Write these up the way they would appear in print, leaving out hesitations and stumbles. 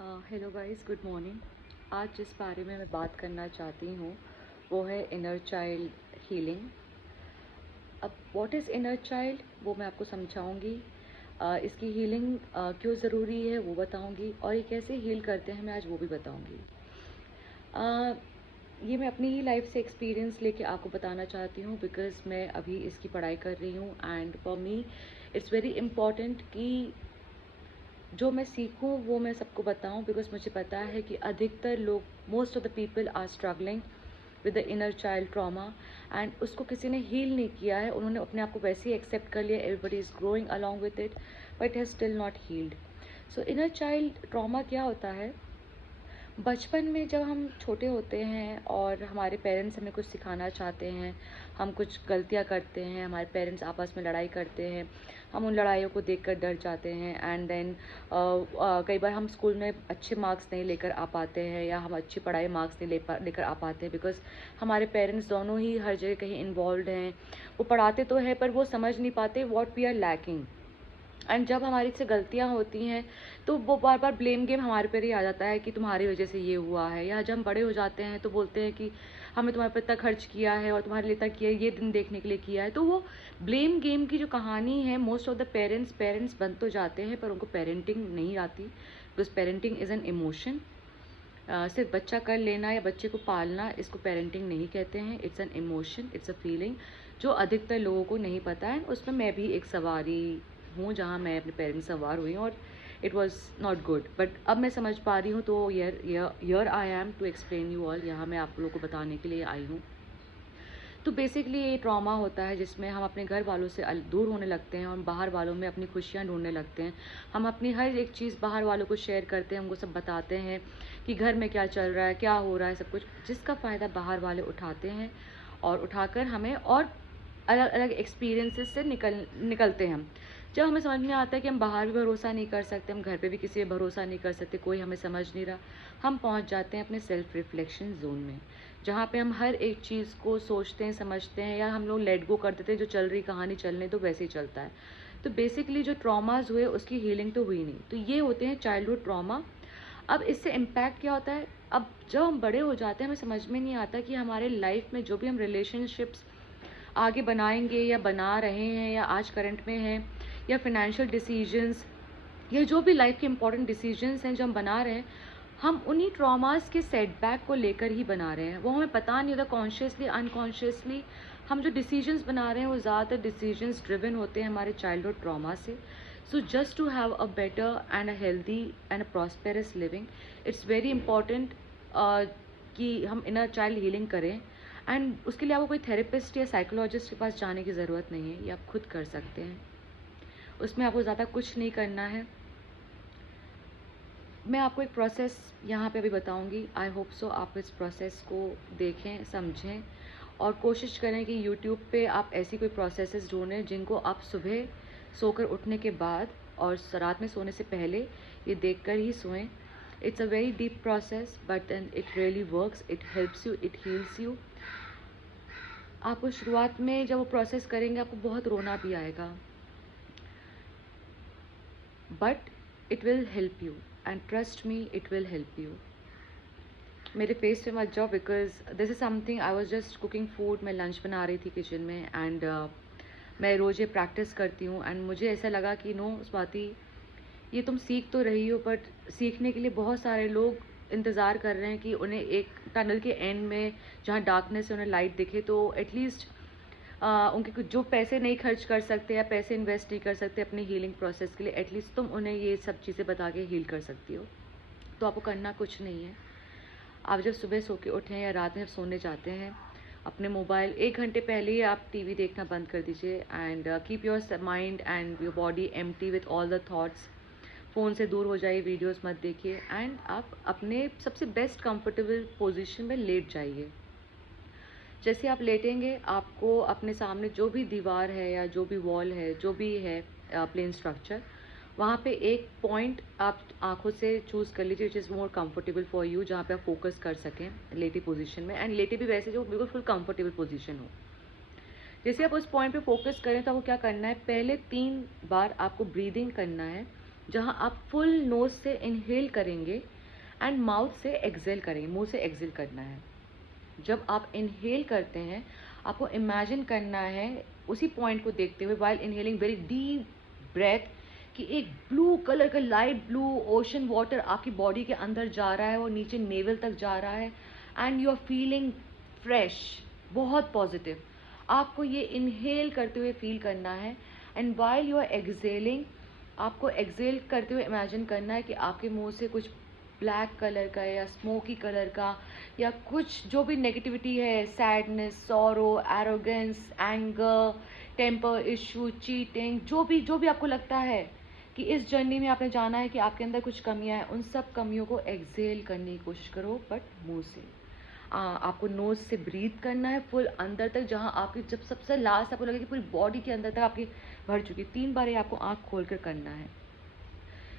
Hello guys, good morning. आज जिस बारे में मैं बात करना चाहती हूँ वो है इनर चाइल्ड हीलिंग। अब व्हाट इज़ इनर चाइल्ड वो मैं आपको समझाऊंगी। इसकी हीलिंग क्यों ज़रूरी है वो बताऊंगी, और ये कैसे हील करते हैं मैं आज वो भी बताऊंगी। अ, ये मैं अपनी ही लाइफ से एक्सपीरियंस लेके आपको बताना चाहती हूँ, बिकॉज़ मैं अभी इसकी पढ़ाई कर रही हूँ and for me it's very important कि जो मैं सीखूं वो मैं सबको बताऊं, बिकॉज मुझे पता है कि अधिकतर लोग, most of the people are struggling with the inner child trauma, and उसको किसी ने हील नहीं किया है। उन्होंने अपने आप को वैसे ही एक्सेप्ट कर लिया, everybody is growing along with it, but has still not healed. So inner child trauma क्या होता है? बचपन में जब हम छोटे होते हैं और हमारे पेरेंट्स हमें कुछ सिखाना चाहते हैं, हम कुछ गलतियां करते हैं, हमारे पेरेंट्स आपस में लड़ाई करते हैं, हम उन लड़ाइयों को देखकर डर जाते हैं, एंड देन कई बार हम स्कूल में अच्छे मार्क्स नहीं लेकर आ पाते हैं, या हम अच्छी पढ़ाई मार्क्स नहीं लेकर आ पाते हैं, बिकॉज हमारे पेरेंट्स दोनों ही हर जगह कहीं इन्वॉल्व हैं। वो पढ़ाते तो हैं पर वो समझ नहीं पाते what we are lacking. And जब हमारी से गलतियां होती हैं तो वो बार बार ब्लेम गेम हमारे पर ही आ जाता है कि तुम्हारी वजह से ये हुआ है। या जब हम बड़े हो जाते हैं तो बोलते हैं कि हमने तुम्हारे पर इतना खर्च किया है और तुम्हारे लिए इतना किया है, ये दिन देखने के लिए किया है। तो वो ब्लेम गेम की जो कहानी है, मोस्ट ऑफ द पेरेंट्स बन तो जाते हैं पर उनको पेरेंटिंग नहीं आती, because parenting is an emotion. सिर्फ बच्चा कर लेना या बच्चे को पालना, इसको पेरेंटिंग नहीं कहते हैं। It's an emotion, it's a feeling जो अधिकतर लोगों को नहीं पता है। उसमें मैं भी एक सवारी हूँ जहाँ मैं अपने पेरेंट्स सवार हुई हूँ, और it was not good, but अब मैं समझ पा रही हूँ। तो yeah I am to explain you all, यहाँ मैं आप लोगों को बताने के लिए आई हूँ। तो बेसिकली ये ट्रॉमा होता है जिसमें हम अपने घर वालों से दूर होने लगते हैं और बाहर वालों में अपनी खुशियाँ ढूंढने लगते हैं। हम अपनी हर एक चीज़ बाहर वालों को शेयर करते हैं, उनको सब बताते हैं कि घर में क्या चल रहा है, क्या हो रहा है, सब कुछ, जिसका फ़ायदा बाहर वाले उठाते हैं, और उठाकर हमें और अलग अलग एक्सपीरियंसेस से निकलते हैं हम। जब हमें समझ में आता है कि हम बाहर भी भरोसा नहीं कर सकते, हम घर पे भी किसी पे भरोसा नहीं कर सकते, कोई हमें समझ नहीं रहा, हम पहुंच जाते हैं अपने सेल्फ रिफ्लेक्शन जोन में, जहाँ पे हम हर एक चीज़ को सोचते हैं, समझते हैं, या हम लोग लेट गो कर देते हैं। जो चल रही कहानी चलने तो वैसे ही चलता है। तो बेसिकली जो ट्रॉमाज हुए उसकी हीलिंग तो हुई नहीं। तो ये होते हैं चाइल्डहुड ट्रॉमा। अब इससे इम्पैक्ट क्या होता है? अब जब हम बड़े हो जाते हैं हमें समझ में नहीं आता कि हमारे लाइफ में जो भी हम रिलेशनशिप्स आगे बनाएंगे या बना रहे हैं या आज करंट में हैं, या फिनेंशियल डिसीजंस, या जो भी लाइफ के इंपॉर्टेंट डिसीजंस हैं जो हम बना रहे हैं, हम उन्हीं ट्रॉमास के सेटबैक को लेकर ही बना रहे हैं। वो हमें पता नहीं होता, कॉन्शियसली अनकॉन्शियसली हम जो डिसीजंस बना रहे हैं वो ज़्यादातर डिसीजंस ड्रिवन होते हैं हमारे चाइल्डहुड ट्रॉमा से। So just to have a better and a healthy and a prosperous living, it's very important कि हम इनर चाइल्ड हीलिंग करें। एंड उसके लिए आपको कोई थेरेपिस्ट या साइकोलॉजिस्ट के पास जाने की ज़रूरत नहीं है, ये आप खुद कर सकते हैं। उसमें आपको ज़्यादा कुछ नहीं करना है। मैं आपको एक प्रोसेस यहाँ पे अभी बताऊँगी। आई होप सो आप इस प्रोसेस को देखें, समझें, और कोशिश करें कि यूट्यूब पे आप ऐसी कोई प्रोसेसेस ढूंढें जिनको आप सुबह सोकर उठने के बाद और रात में सोने से पहले ये देखकर ही सोएं। It's a very deep process but then it really works, it helps you, it heals you. आपको शुरुआत में जब वो प्रोसेस करेंगे आपको बहुत रोना भी आएगा, but it will help you, and trust me, it will help you. मेरे फेस पे मत जाओ, because this is something, I was just cooking food, मैं लंच बना रही थी किचन में, एंड मैं रोज़ ये प्रैक्टिस करती हूँ, एंड मुझे ऐसा लगा कि नो स्वाति, ये तुम सीख तो रही हो, बट सीखने के लिए बहुत सारे लोग इंतज़ार कर रहे हैं कि उन्हें एक टनल के एंड में जहाँ डार्कनेस है उन्हें लाइट दिखे। तो एटलीस्ट उनके कुछ जो पैसे नहीं खर्च कर सकते या पैसे इन्वेस्ट नहीं कर सकते अपनी हीलिंग प्रोसेस के लिए, एटलीस्ट तुम उन्हें ये सब चीज़ें बता के हील कर सकती हो। तो आपको करना कुछ नहीं है। आप जब सुबह सो के उठें या रात में जब सोने जाते हैं, अपने मोबाइल 1 घंटे पहले ही आप टीवी देखना बंद कर दीजिए, and keep your mind and your body empty with all the thoughts. Phone से दूर हो जाइए, वीडियोस मत देखिए, एंड आप अपने सबसे बेस्ट कंफर्टेबल पोजीशन में लेट जाइए। जैसे आप लेटेंगे आपको अपने सामने जो भी दीवार है या जो भी वॉल है, जो भी है प्लेन स्ट्रक्चर, वहाँ पे एक पॉइंट आप आंखों से चूज़ कर लीजिए which is more comfortable for you, जहाँ पे आप फोकस कर सकें लेटी पोजीशन में, एंड लेटे भी वैसे जो बिल्कुल फुल कंफर्टेबल पोजीशन हो। जैसे आप उस पॉइंट पे फोकस करें तो आपको क्या करना है, पहले 3 बार आपको ब्रीदिंग करना है जहाँ आप फुल नोज से इनहेल करेंगे एंड माउथ से एक्सेल करेंगे, मुंह से एक्सेल करना है। जब आप इनहेल करते हैं आपको इमेजिन करना है उसी पॉइंट को देखते हुए while inhaling very deep breath कि एक ब्लू कलर का लाइट ब्लू ओशन वाटर आपकी बॉडी के अंदर जा रहा है और नीचे नेवल तक जा रहा है and you are feeling fresh, बहुत पॉजिटिव। आपको ये इनहेल करते हुए फील करना है and while you are exhaling आपको एक्सेल करते हुए इमेजिन करना है कि आपके मुंह से कुछ ब्लैक कलर का या स्मोकी कलर का या कुछ जो भी नेगेटिविटी है, sadness, sorrow, arrogance, anger, temper issue, cheating, जो भी आपको लगता है कि इस जर्नी में आपने जाना है कि आपके अंदर कुछ कमियां हैं, उन सब कमियों को एक्सेल करने की कोशिश करो बट मुंह से। आपको नोज से ब्रीथ करना है फुल अंदर तक, जहां आपकी जब सबसे लास्ट आपको लगे कि पूरी बॉडी के अंदर तक आपकी भर चुकी है। 3 बार ये आपको आँख खोल कर करना है।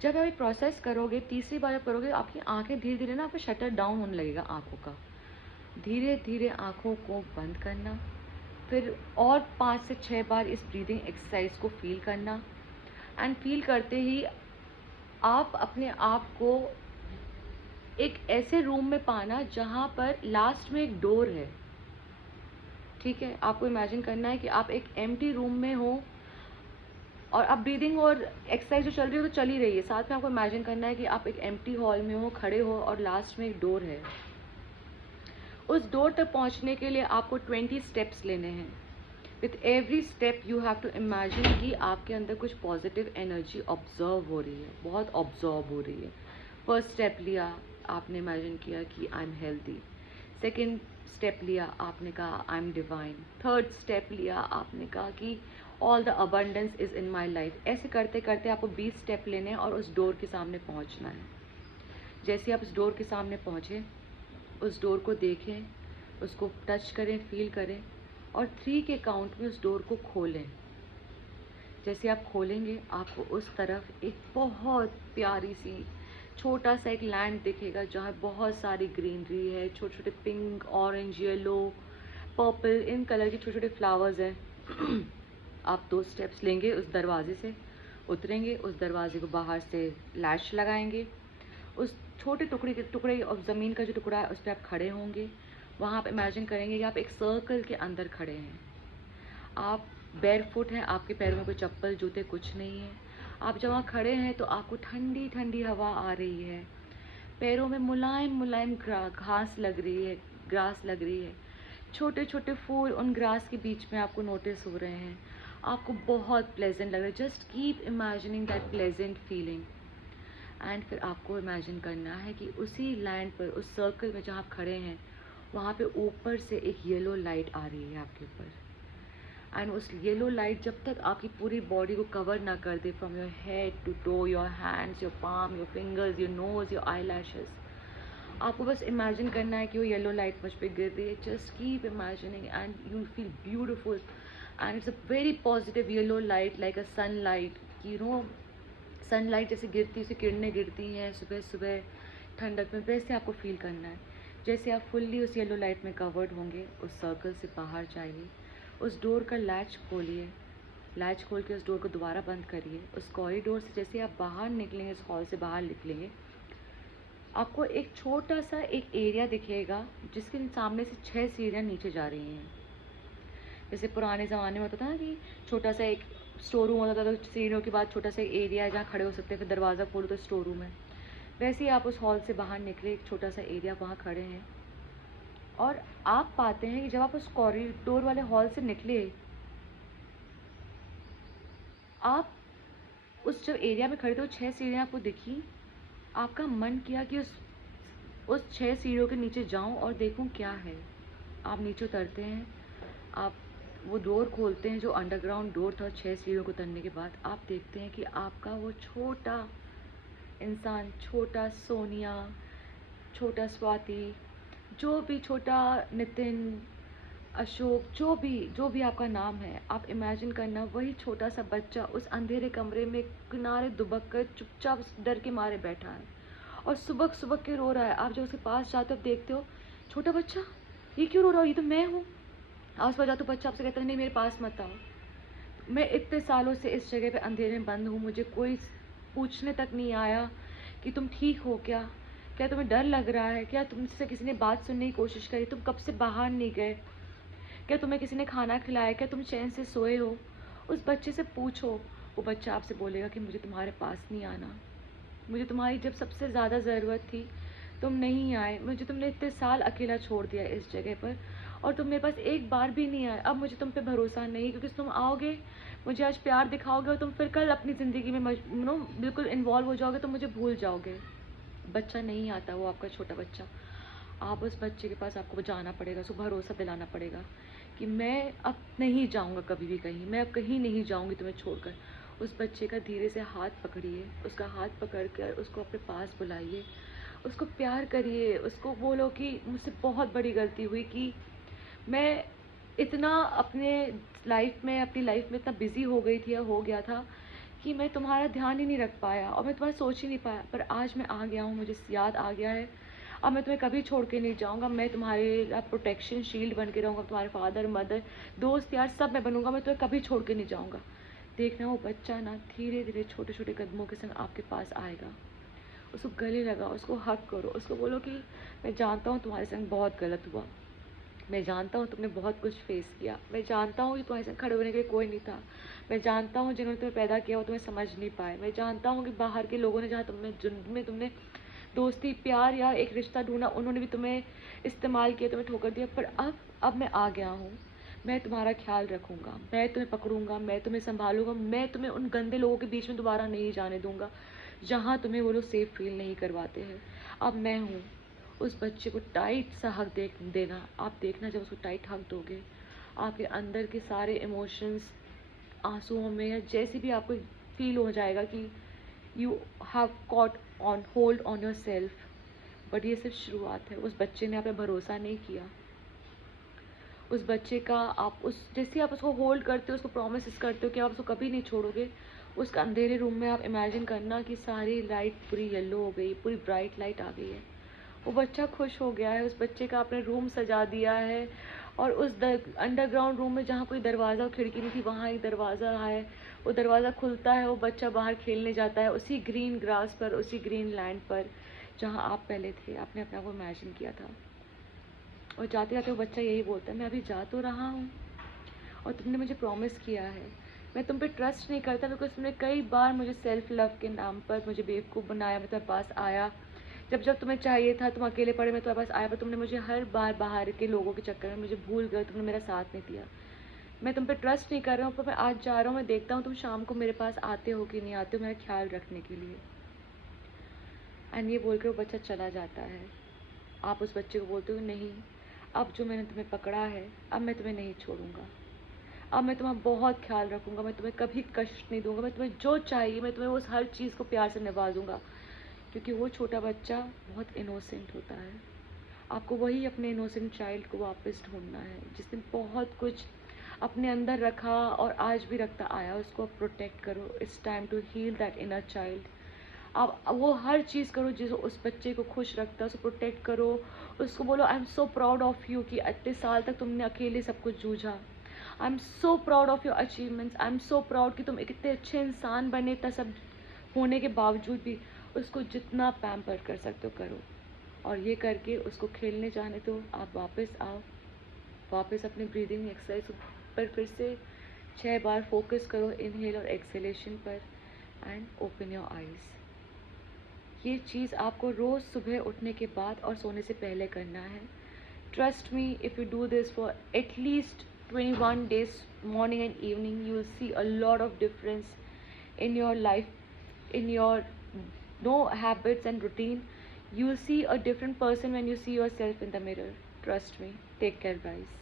जब आप ये प्रोसेस करोगे, तीसरी बार जब करोगे आपकी आंखें धीरे धीरे ना आपका शटर डाउन होने लगेगा आंखों का। धीरे धीरे आंखों को बंद करना, फिर और 5 से 6 बार इस ब्रीदिंग एक्सरसाइज को फील करना एंड फील करते ही आप अपने आप को एक ऐसे रूम में पाना जहाँ पर लास्ट में एक डोर है। ठीक है, आपको इमेजिन करना है कि आप एक एम्प्टी रूम में हो और अब ब्रीदिंग और एक्सरसाइज जो चल रही है तो चल ही रही है, साथ में आपको इमेजिन करना है कि आप एक एम्प्टी हॉल में हो, खड़े हो और लास्ट में एक डोर है। उस डोर तक पहुंचने के लिए आपको 20 स्टेप्स लेने हैं। With every step you have to imagine कि आपके अंदर कुछ पॉजिटिव एनर्जी ऑब्जर्व हो रही है, बहुत ऑब्जर्व हो रही है। फर्स्ट स्टेप लिया, आपने इमेजिन किया कि I am healthy. Second step लिया, आपने कहा I am divine. Third step लिया, आपने कहा कि all the abundance is in my life. ऐसे करते करते आपको 20 स्टेप लेने हैं और उस डोर के सामने पहुंचना है। जैसे आप उस डोर के सामने पहुंचे, उस डोर को देखें, उसको टच करें, फील करें और 3 के काउंट में उस डोर को खोलें। जैसे आप खोलेंगे आपको उस तरफ एक बहुत प्यारी सी छोटा सा एक लैंड दिखेगा जहाँ बहुत सारी ग्रीनरी है, छोटे छोटे pink, orange, yellow, purple, in colour के छोटे छोटे फ्लावर्स हैं। आप 2 स्टेप्स लेंगे, उस दरवाजे से उतरेंगे, उस दरवाजे को बाहर से लैश लगाएंगे, उस छोटे टुकड़े और ज़मीन का जो टुकड़ा है उस पर आप खड़े होंगे। वहाँ आप इमेजिन करेंगे कि आप एक सर्कल के अंदर खड़े हैं। आप बेयरफुट हैं, आपके पैरों में कोई चप्पल, जूते कुछ नहीं है। आप जब वहाँ खड़े हैं तो आपको ठंडी ठंडी हवा आ रही है, पैरों में मुलायम मुलायम घास लग रही है, ग्रास लग रही है। छोटे छोटे फूल उन ग्रास के बीच में आपको नोटिस हो रहे हैं। आपको बहुत प्लेजेंट लग रहा है। Just keep imagining that pleasant feeling and फिर आपको इमेजिन करना है कि उसी लैंड पर, उस सर्कल में जहाँ आप खड़े हैं, वहाँ पे ऊपर से एक येलो लाइट आ रही है आपके ऊपर। एंड उस येलो लाइट जब तक आपकी पूरी बॉडी को कवर ना कर दे, from your head to toe, your hands, your palm, your fingers, your nose, your eyelashes, आपको बस इमेजिन करना है कि वो येलो लाइट मुझ पर गिर रही है। Just keep imagining and you feel beautiful and it's a very positive yellow light like a sunlight. You know, sunlight जैसे गिरती, उसे किरणें गिरती हैं सुबह सुबह ठंडक में, वैसे आपको फील करना है। जैसे आप फुल्ली उस येलो लाइट में कवर्ड होंगे, उस सर्कल से बाहर जाइए, उस डोर का लैच खोलिए, लैच खोल के उस डोर को दोबारा बंद करिए। उस कॉरिडोर से जैसे आप बाहर निकलेंगे, उस हॉल से बाहर निकलेंगे, आपको एक छोटा सा एक एरिया दिखेगा जिसके सामने से 6 सीढ़ियाँ नीचे जा रही हैं। जैसे पुराने ज़माने में होता था ना कि छोटा सा एक स्टोर रूम होता था, तो सीढ़ियों के बाद छोटा सा एक एरिया है जहाँ खड़े हो सकते हैं, फिर दरवाज़ा खोलो तो स्टोर रूम है। वैसे ही आप उस हॉल से बाहर निकले, एक छोटा सा एरिया, वहाँ खड़े हैं और आप पाते हैं कि जब आप उस कॉरिडोर वाले हॉल से निकले, आप उस जब एरिया में खड़े थे, 6 सीढ़ियाँ आपको दिखी। आपका मन किया कि उस 6 सीढ़ियों के नीचे जाऊं और देखूं क्या है। आप नीचे उतरते हैं, आप वो डोर खोलते हैं जो अंडरग्राउंड डोर था। 6 सीढ़ियों को उतरने के बाद आप देखते हैं कि आपका वो छोटा इंसान, छोटा सोनिया, छोटा स्वाति, जो भी छोटा नितिन, अशोक, जो भी आपका नाम है, आप इमेजिन करना वही छोटा सा बच्चा उस अंधेरे कमरे में किनारे दुबक कर चुपचाप डर के मारे बैठा है और सुबह सुबह के रो रहा है। आप जब उसके पास जाते हो, आप देखते हो छोटा बच्चा, ये क्यों रो रहा हो, ये तो मैं हूँ। आस पास जाते हो, बच्चा आपसे कहता है नहीं मेरे पास मत आओ, मैं इतने सालों से इस जगह पे अंधेरे में बंद हूँ, मुझे कोई पूछने तक नहीं आया कि तुम ठीक हो क्या, क्या तुम्हें डर लग रहा है, क्या तुमसे किसी ने बात सुनने की कोशिश करी, तुम कब से बाहर नहीं गए, क्या तुम्हें किसी ने खाना खिलाया, क्या तुम चैन से सोए हो। उस बच्चे से पूछो, वो बच्चा आपसे बोलेगा कि मुझे तुम्हारे पास नहीं आना, मुझे तुम्हारी जब सबसे ज़्यादा ज़रूरत थी तुम नहीं आए, मुझे तुमने इतने साल अकेला छोड़ दिया इस जगह पर और तुम मेरे पास एक बार भी नहीं आए। अब मुझे तुम पे भरोसा नहीं, क्योंकि तुम आओगे, मुझे आज प्यार दिखाओगे और तुम फिर कल अपनी ज़िंदगी में बिल्कुल इन्वॉल्व हो जाओगे, तुम मुझे भूल जाओगे। बच्चा नहीं आता, वो आपका छोटा बच्चा। आप उस बच्चे के पास आपको जाना पड़ेगा, उसको भरोसा दिलाना पड़ेगा कि मैं अब नहीं जाऊँगा कभी भी कहीं, मैं अब कहीं नहीं जाऊँगी तुम्हें छोड़कर। उस बच्चे का धीरे से हाथ पकड़िए, उसका हाथ पकड़ कर उसको अपने पास बुलाइए, उसको प्यार करिए, उसको बोलो कि मुझसे बहुत बड़ी गलती हुई कि मैं इतना अपनी लाइफ में इतना बिज़ी हो गई थी या हो गया था कि मैं तुम्हारा ध्यान ही नहीं रख पाया और मैं तुम्हारा सोच ही नहीं पाया, पर आज मैं आ गया हूँ, मुझे याद आ गया है। अब मैं तुम्हें कभी छोड़ के नहीं जाऊँगा, मैं तुम्हारे प्रोटेक्शन शील्ड बन के रहूँगा, तुम्हारे फादर मदर दोस्त यार सब मैं बनूँगा, मैं तुम्हें कभी छोड़ के नहीं जाऊँगा। देखना वो बच्चा ना धीरे धीरे छोटे छोटे कदमों के संग आपके पास आएगा। उसको गले लगाओ, उसको हक करो, उसको बोलो कि मैं जानता हूँ तुम्हारे संग बहुत गलत हुआ, मैं जानता हूँ तुमने बहुत कुछ फेस किया, मैं जानता हूँ कि तुम्हारे संग खड़े होने के लिए कोई नहीं था, मैं जानता हूँ जिन्होंने तुम्हें पैदा किया वो तुम्हें समझ नहीं पाए, मैं जानता हूँ कि बाहर के लोगों ने जहाँ जिनमें तुमने दोस्ती प्यार या एक रिश्ता ढूंढा उन्होंने भी तुम्हें इस्तेमाल किया, तुम्हें ठोकर दिया, पर अब मैं आ गया हूँ, मैं तुम्हारा ख्याल रखूँगा, मैं तुम्हें पकड़ूंगा, मैं तुम्हें संभालूंगा, मैं तुम्हें उन गंदे लोगों के बीच में दोबारा नहीं जाने दूंगा जहाँ तुम्हें वो लोग सेफ फील नहीं करवाते हैं। अब मैं हूँ। उस बच्चे को टाइट सा हक देना, आप देखना जब उसको टाइट हक दोगे आपके अंदर के सारे इमोशंस आंसुओं में या जैसे भी आपको फील हो जाएगा कि you have caught on hold on your self. But ये सिर्फ शुरुआत है, उस बच्चे ने आप पे भरोसा नहीं किया, उस बच्चे का आप उस जैसे आप उसको होल्ड करते हो, उसको प्रॉमिस करते हो कि आप उसको कभी नहीं छोड़ोगे, उसका अंधेरे रूम में आप इमेजिन करना कि सारी लाइट पूरी येलो हो गई, पूरी ब्राइट लाइट आ गई है, वो बच्चा खुश हो गया है, उस बच्चे का आपने रूम सजा दिया है और उस अंडरग्राउंड रूम में जहाँ कोई दरवाज़ा और खिड़की नहीं थी वहाँ एक दरवाज़ा है, वो दरवाज़ा खुलता है, वो बच्चा बाहर खेलने जाता है उसी ग्रीन ग्रास पर, उसी ग्रीन लैंड पर जहाँ आप पहले थे, आपने अपने आप को इमेजिन किया था। और जाते जाते वो बच्चा यही बोलता है, मैं अभी जा तो रहा हूँ और तुमने मुझे प्रॉमिस किया है, मैं तुम पे ट्रस्ट नहीं करता बिकॉज तुमने कई बार मुझे सेल्फ लव के नाम पर मुझे बेवकूफ़ बनाया, मैं तुम्हारे पास आया जब जब तुम्हें चाहिए था, तुम अकेले पड़े मैं तुम्हारे पास आया, पर तुमने मुझे हर बार बाहर के लोगों के चक्कर में मुझे भूल गए, तुमने मेरा साथ नहीं दिया। मैं तुम पे ट्रस्ट नहीं कर रहा हूँ, पर मैं आज जा रहा हूँ, मैं देखता हूँ तुम शाम को मेरे पास आते हो कि नहीं आते हो मेरा ख्याल रखने के लिए। एंड ये बोल कर वो बच्चा चला जाता है। आप उस बच्चे को बोलते हो नहीं, अब जो मैंने तुम्हें पकड़ा है अब मैं तुम्हें नहीं छोड़ूंगा, अब मैं तुम्हारा बहुत ख्याल रखूँगा, मैं तुम्हें कभी कष्ट नहीं दूंगा, मैं तुम्हें जो चाहिए मैं तुम्हें उस हर चीज़ को प्यार से नवाजूंगा। क्योंकि वो छोटा बच्चा बहुत इनोसेंट होता है, आपको वही अपने इनोसेंट चाइल्ड को वापस ढूंढना है जिसने बहुत कुछ अपने अंदर रखा और आज भी रखता आया, उसको प्रोटेक्ट करो। It's time to heal that inner child. आप वो हर चीज़ करो जिस उस बच्चे को खुश रखता है, उसको प्रोटेक्ट करो, उसको बोलो I am so proud of you कि इतने साल तक तुमने अकेले सब कुछ जूझा, I am so proud of your achievements, I am so proud कि तुम एक इतने अच्छे इंसान बने, इतना सब होने के बावजूद भी उसको जितना पैम्पर कर सकते हो करो। और ये करके उसको खेलने जाने दो, आप वापस आओ, वापस अपने ब्रीदिंग एक्सरसाइज पर फिर से 6 बार फोकस करो, इनहेल और एक्सहेलेशन पर, एंड ओपन योर आइज़। ये चीज़ आपको रोज़ सुबह उठने के बाद और सोने से पहले करना है। Trust me, if you do this for at least 21 days morning and evening, you will see a lot of difference in your life, in your habits and routine. You will see a different person when you see yourself in the mirror. Trust me. Take care, guys.